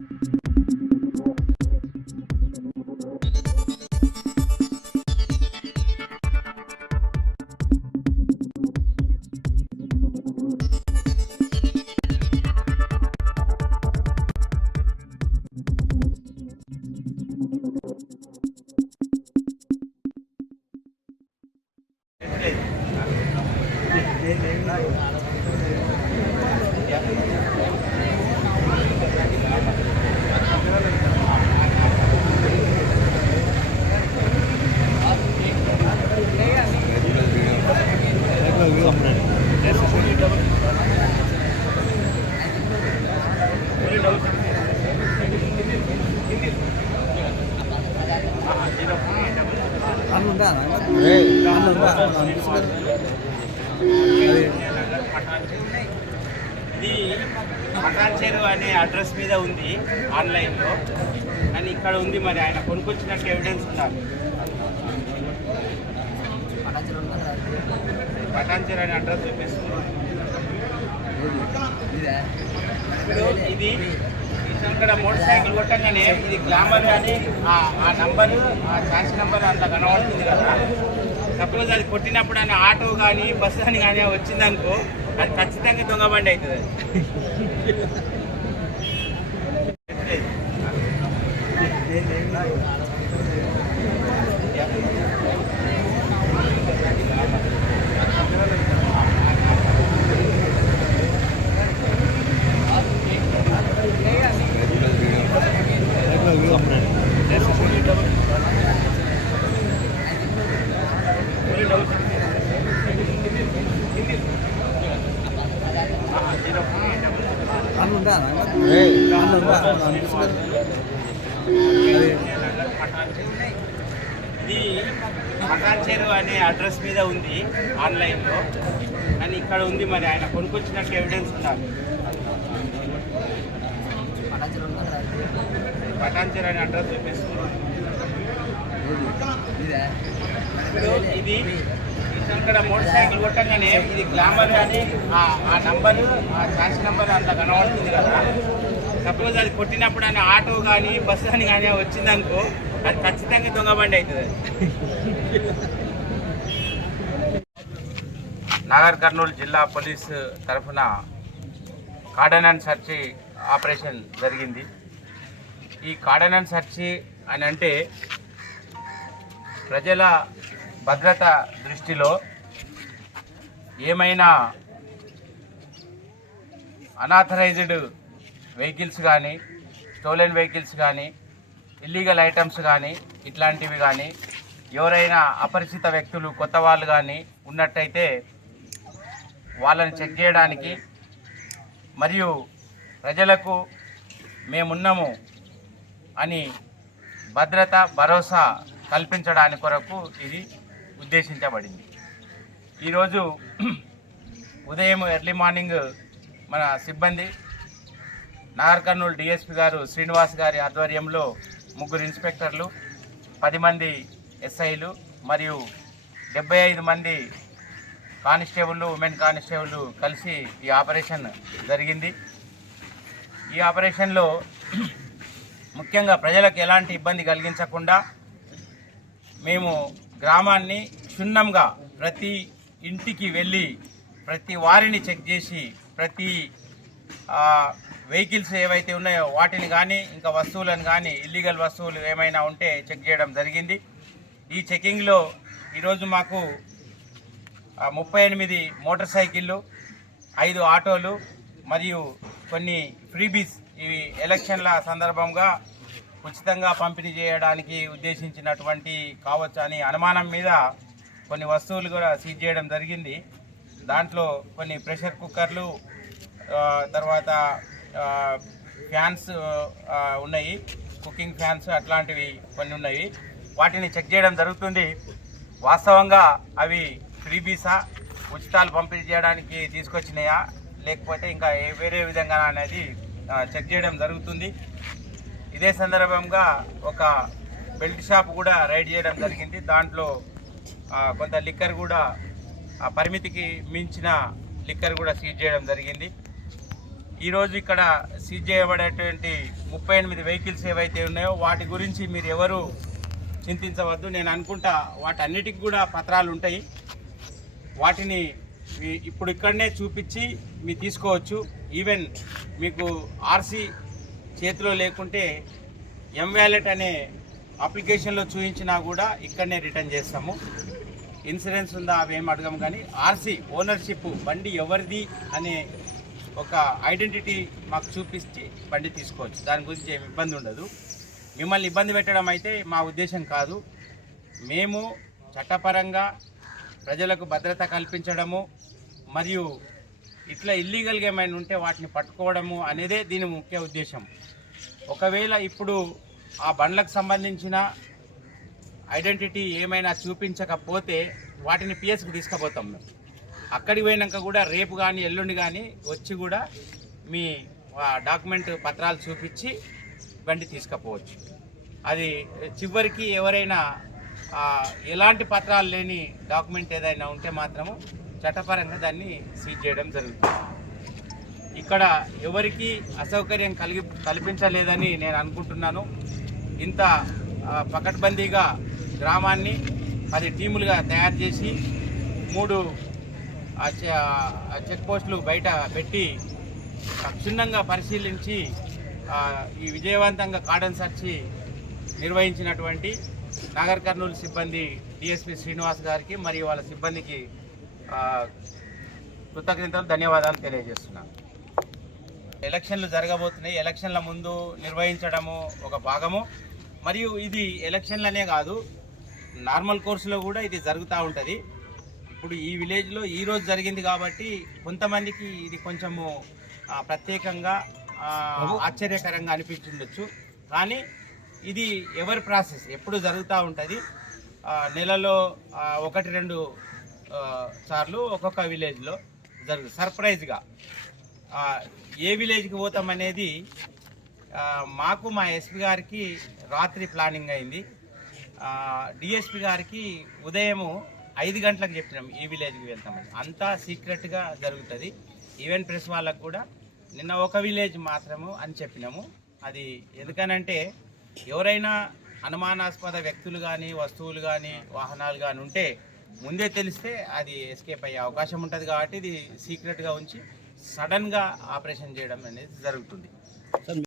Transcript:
you ఇది మటాన్ అనే address మీద ఉంది ఆన్లైన్లో. కానీ ఇక్కడ ఉంది మరి ఆయన కొనుక్కొచ్చినట్టు ఎవిడెన్స్ ఉండాలి పటాన్చేరు అనే అడ్రస్ చూపిస్తుంది. ఇప్పుడు ఇది ఇక్కడ మోటార్ సైకిల్ కొట్టంగానే ఇది గ్లామర్ అని ఆ- ఆ నంబర్ ఆ ఛాన్స్ నంబర్ అంత కనబడుతుంది కదా సపోజ్ అది కొట్టినప్పుడు అని ఆటో కానీ బస్సు అని కానీ వచ్చిందనుకో అది ఖచ్చితంగా దొంగ బండి అవుతుంది అది. ఇది అనే అడ్రస్ మీద ఉంది ఆన్లైన్లో. కానీ ఇక్కడ ఉంది మరి ఆయన కొనుక్కొచ్చినట్టు ఎవిడెన్స్ ఉండాలి పటాన్ చెరువు అనే అడ్రస్ ఇప్పుడు ఇది ఇక్కడ మోటార్ సైకిల్ కొట్టంగానే ఇది గ్లామర్ అని ఆ- నంబర్ ఆ ఛాన్స్ నంబర్ అంత కనబడుతుంది కదా. సపోజ్ అది కొట్టినప్పుడు అని ఆటో కానీ బస్సు అని కానీ వచ్చిందనుకో అది ఖచ్చితంగా దొంగ బండి అవుతుంది నగర్ నాగర్ కర్నూలు జిల్లా పోలీస్ తరఫున కార్డన్ అండ్ సర్చి ఆపరేషన్ జరిగింది. ఈ కార్డన్ అండ్ సర్చి అని అంటే ప్రజల భద్రత దృష్టిలో ఏమైనా అనాథరైజ్డ్ వెహికల్స్ కానీ స్టోలెన్ వెహికల్స్ కానీ ఇల్లీగల్ ఐటమ్స్ కానీ ఇట్లాంటివి కానీ ఎవరైనా అపరిచిత వ్యక్తులు కొత్త వాళ్ళు కానీ ఉన్నట్టయితే వాళ్ళని చెక్ చేయడానికి మరియు ప్రజలకు మేమున్నాము అని భద్రత భరోసా కల్పించడానికి కొరకు ఇది ఉద్దేశించబడింది. ఈరోజు ఉదయం ఎర్లీ మార్నింగ్ మన సిబ్బంది నాగర్ కర్నూలు డిఎస్పి గారు శ్రీనివాస్ గారి ఆధ్వర్యంలో ముగ్గురు ఇన్స్పెక్టర్లు పది మంది ఎస్ఐలు మరియు డెబ్బై ఐదు మంది కానిస్టేబుల్ ఉమెన్ కానిస్టేబుల్ కలిసి ఈ ఆపరేషన్ జరిగింది. ఈ ఆపరేషన్లో ముఖ్యంగా ప్రజలకు ఎలాంటి ఇబ్బంది కలిగించకుండా మేము గ్రామాన్ని క్షుణ్ణంగా ప్రతి ఇంటికి వెళ్ళి ప్రతి వారిని చెక్ చేసి ప్రతి వెహికల్స్ ఏవైతే ఉన్నాయో వాటిని కానీ ఇంకా వస్తువులను కానీ ఇల్లీగల్ వస్తువులు ఏమైనా ఉంటే చెక్ చేయడం జరిగింది. ఈ చెకింగ్లో ఈరోజు మాకు ముప్పై ఎనిమిది మోటార్ సైకిళ్ళు ఐదు ఆటోలు మరియు కొన్ని ఫ్రీబీస్ ఇవి ఎలక్షన్ల సందర్భంగా ఉచితంగా పంపిణీ చేయడానికి ఉద్దేశించినటువంటి కావచ్చు అని అనుమానం మీద కొన్ని వస్తువులు కూడా సీజ్ చేయడం జరిగింది. దాంట్లో కొన్ని ప్రెషర్ కుక్కర్లు తర్వాత ఫ్యాన్స్ ఉన్నాయి. కుకింగ్ ఫ్యాన్స్ అట్లాంటివి కొన్ని ఉన్నాయి. వాటిని చెక్ చేయడం జరుగుతుంది. వాస్తవంగా అవి ఫ్రీబీసా ఉచితాలు పంపిణీ చేయడానికి తీసుకొచ్చినాయా లేకపోతే ఇంకా వేరే విధంగా అనేది చెక్ చేయడం జరుగుతుంది. ఇదే సందర్భంగా ఒక బెల్ట్ షాప్ కూడా రైడ్ చేయడం జరిగింది. దాంట్లో కొంత లిక్కర్ కూడా ఆ పరిమితికి మించిన లిక్కర్ కూడా సీజ్ చేయడం జరిగింది. ఈరోజు ఇక్కడ సీజ్ చేయబడేటువంటి ముప్పై ఎనిమిది వెహికల్స్ ఏవైతే ఉన్నాయో వాటి గురించి మీరు ఎవరు చింతించవద్దు. నేను అనుకుంటా వాటన్నిటికి కూడా పత్రాలు ఉంటాయి. వాటిని ఇప్పుడు ఇక్కడనే చూపించి మీరు తీసుకోవచ్చు. ఈవెన్ మీకు ఆర్సీ చేతిలో లేకుంటే ఎం వ్యాలెట్ అనే అప్లికేషన్లో చూపించినా కూడా ఇక్కడనే రిటర్న్ చేస్తాము. ఇన్సూరెన్స్ ఉందా అవేం అడగము కానీ ఆర్సీ ఓనర్షిప్ బండి ఎవరిది అనే ఒక ఐడెంటిటీ మాకు చూపించి బండి తీసుకోవచ్చు. దాని గురించి ఏమి ఇబ్బంది ఉండదు. మిమ్మల్ని ఇబ్బంది పెట్టడం అయితే మా ఉద్దేశం కాదు. మేము చట్టపరంగా ప్రజలకు భద్రత కల్పించడము మరియు ఇట్లా ఇల్లీగల్గా ఏమైనా ఉంటే వాటిని పట్టుకోవడము అనేదే దీని ముఖ్య ఉద్దేశం. ఒకవేళ ఇప్పుడు ఆ బండ్లకు సంబంధించిన ఐడెంటిటీ ఏమైనా చూపించకపోతే వాటిని పిఎస్కి తీసుకుపోతాం మేము. అక్కడికి పోయినాక కూడా రేపు కానీ ఎల్లుండి కానీ వచ్చి కూడా మీ డాక్యుమెంట్ పత్రాలు చూపించి బండి తీసుకుపోవచ్చు. అది చివరికి ఎవరైనా ఎలాంటి పత్రాలు లేని డాక్యుమెంట్ ఏదైనా ఉంటే మాత్రము చట్టపరంగా దాన్ని సీజ్ చేయడం జరుగుతుంది. ఇక్కడ ఎవరికి అసౌకర్యం కలిగి కల్పించలేదని నేను అనుకుంటున్నాను. ఇంత పకడ్బందీగా గ్రామాన్ని పది టీములుగా తయారు చేసి మూడు ఆ చె- చెక్ పోస్టులు బయట పెట్టి క్షుణ్ణంగా పరిశీలించి ఈ విజయవంతంగా కాడన్ సర్చి నిర్వహించినటువంటి నాగర్ కర్నూలు సిబ్బంది డిఎస్పి శ్రీనివాస్ గారికి మరియు వాళ్ళ సిబ్బందికి కృతజ్ఞతలు ధన్యవాదాలు తెలియజేస్తున్నాను. ఎలక్షన్లు జరగబోతున్నాయి. ఎలక్షన్ల ముందు నిర్వహించడము ఒక భాగము. మరియు ఇది ఎలక్షన్లనే కాదు నార్మల్ కోర్సులో కూడా ఇది జరుగుతూ ఉంటుంది. ఇప్పుడు ఈ విలేజ్లో ఈరోజు జరిగింది కాబట్టి కొంతమందికి ఇది కొంచెము ప్రత్యేకంగా ఆశ్చర్యకరంగా అనిపించుండొచ్చు. కానీ ఇది ఎవరి ప్రాసెస్? ఎప్పుడు జరుగుతూ ఉంటుంది? నెలలో ఒకటి రెండు సార్లు ఒక్కొక్క విలేజ్లో జరుగు సర్ప్రైజ్గా. ఏ విలేజ్కి పోతాం అనేది మాకు మా ఎస్పీ గారికి రాత్రి ప్లానింగ్ అయింది. డిఎస్పి గారికి ఉదయము ఐదు గంటలకు చెప్పినాం ఈ విలేజ్కి వెళ్తామని. అంతా సీక్రెట్గా జరుగుతుంది. ఈవెన్ ప్రెస్ వాళ్ళకు కూడా నిన్న ఒక విలేజ్ మాత్రము అని చెప్పినాము. అది ఎందుకనంటే ఎవరైనా అనుమానాస్పద వ్యక్తులు కానీ వస్తువులు కానీ వాహనాలు కానీ ఉంటే ముందే తెలిస్తే అది ఎస్కేప్ అయ్యే అవకాశం ఉంటుంది కాబట్టి ఇది సీక్రెట్గా ఉంచి సడన్గా ఆపరేషన్ చేయడం అనేది జరుగుతుంది.